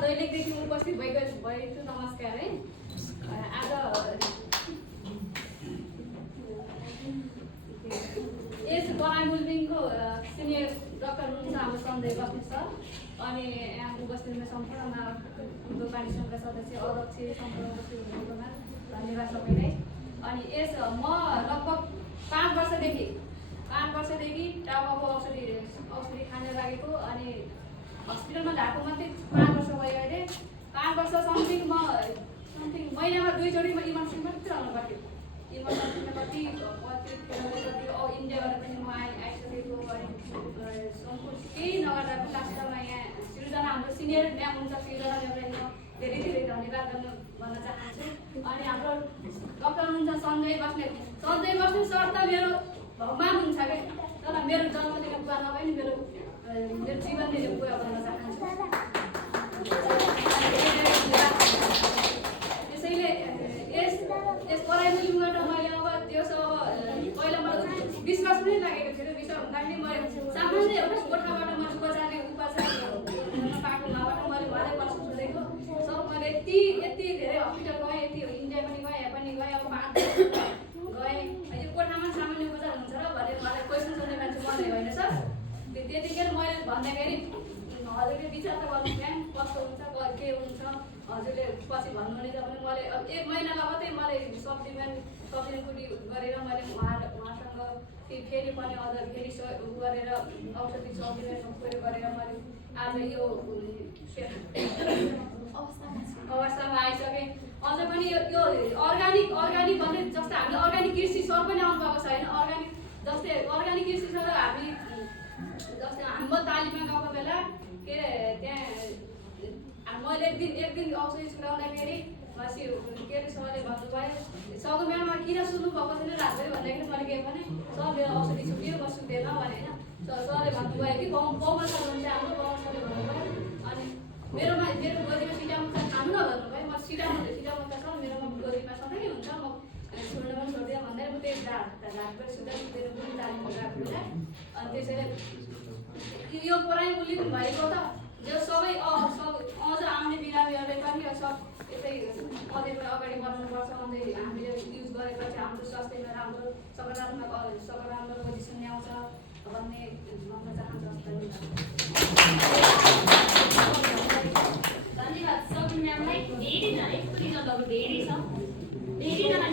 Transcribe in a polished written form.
दैलेखदेखि उपस्थित भएको नमस्कार है। आज यस बराइमुलबिङको सिनियर डक्टर हुनुहुन्छ हाम्रो सञ्जय बस्नेत सर अनि यहाँ उपस्थित सम्पूर्ण दोकानी सङ्घका सदस्य अध्यक्ष सम्पूर्ण उपस्थित हुनुहुनेकोमा धन्यवाद सबैलाई। अनि यस म लगभग 5 वर्षदेखि टाउको औषधि खान लागेको अनि हस्पिटलमा गएको मात्रै 5 वर्ष भयो। अहिले 5 वर्ष समथिङ महिनामा 2 चोटि म इमर्जेन्सी मात्रै आउनु पर्थ्यो। इमर्जेन्सीमा कति इन्डियाबाट पनि म आइसकेको अनि सम्पूर्ण केही नगर्दा पनि लास्टमा यहाँ सृजना हाम्रो सिनियर म्याम हुन्छ सृजनालाई म धेरै धन्यवाद भन्न चाहन्छु। अनि हाम्रो डक्टर हुनुहुन्छ सञ्जय बस्नेत सर त मेरो भगवान हुन्छ क्या, तर मेरो जन्मदिनको बुवा नभए नि मेरो जीवनले बुवा भन्न चाहन्छु। त्यसैले यस बराइमुलबिङबाट मैले पहिला मलाई विश्वास पनि लागेको थियो। विश्वास हुँदाखेरि मैले सामान्य एउटा कोठाबाट मैले उपचार पाएको नबाट मैले उहाँलाई प्रश्न सोधेको सर मैले यति धेरै हस्पिटल गएँ, यति इन्डिया पनि गएँ, यहाँ पनि गएँ, अब 5 गएँ, यो कोठामा सामान्य उपचार हुन्छ र भनेर उहाँलाई क्वेसन सोध्ने मान्छे म नै होइन सर। त्यतिखेर मैले भन्दाखेरि हजुरले विचार त गर्नु म्याम कस्तो हुन्छ के हुन्छ हजुरले पछि भन्नुहुनेछ भने मैले अब 1 महिना लगतै मैले सब्सिडी गरेर मैले उहाँसँग फेरि पनि अझ फेरि गरेर औषधि सब्सिडी गरेर मैले आज यो अवस्थामा आइसकेँ। अझ पनि यो अर्ग्यानिक भन्ने जस्तै हामीले अर्ग्यानिक कृषि सर पनि आउनुभएको छ होइन। जस्तै अर्ग्यानिक कृषि सर हामी जस्तै हाम्रो तालिममा गएको बेला के अरे त्यहाँ मैले एक दिन औषधि छुटाउँदाखेरि के अरे सरले भन्नुभयो सगो म्याममा किन सुन्नु भएको छैन रातभरि भन्दाखेरि मैले के भने सर मेरो औषधि छुट्यो म सुत्दैन भने होइन। सरले भन्नुभयो कि गाउँमा सर हुन्छ हाम्रो गाउँमा सरले भन्नुभयो। अनि मेरो गोजीमा सिटामुक्का खानु न भन्नुभयो। म सिटामुक्का छ मेरोमा गोजीमा सधैँ हुन्छ म छोड्न पनि छोड्दिनँ भन्दाखेरि म त्यही रातभरि सुत्दैन पनि तालिम गएको बेला। अनि त्यसैले यो बराइमुलबिङ भएको त जो सबै अझ आउने बिरामीहरूले पनि सब यतै अझै पनि अगाडि बढाउनुपर्छ। अझै हामीले युज गरेपछि हाम्रो स्वास्थ्यमा राम्रो सकारात्मक पोजिसन ल्याउँछ भन्ने भन्न चाहन्छु। धन्यवाद सबिन म्यामलाई। धेरैजना धेरै छ, धेरैजना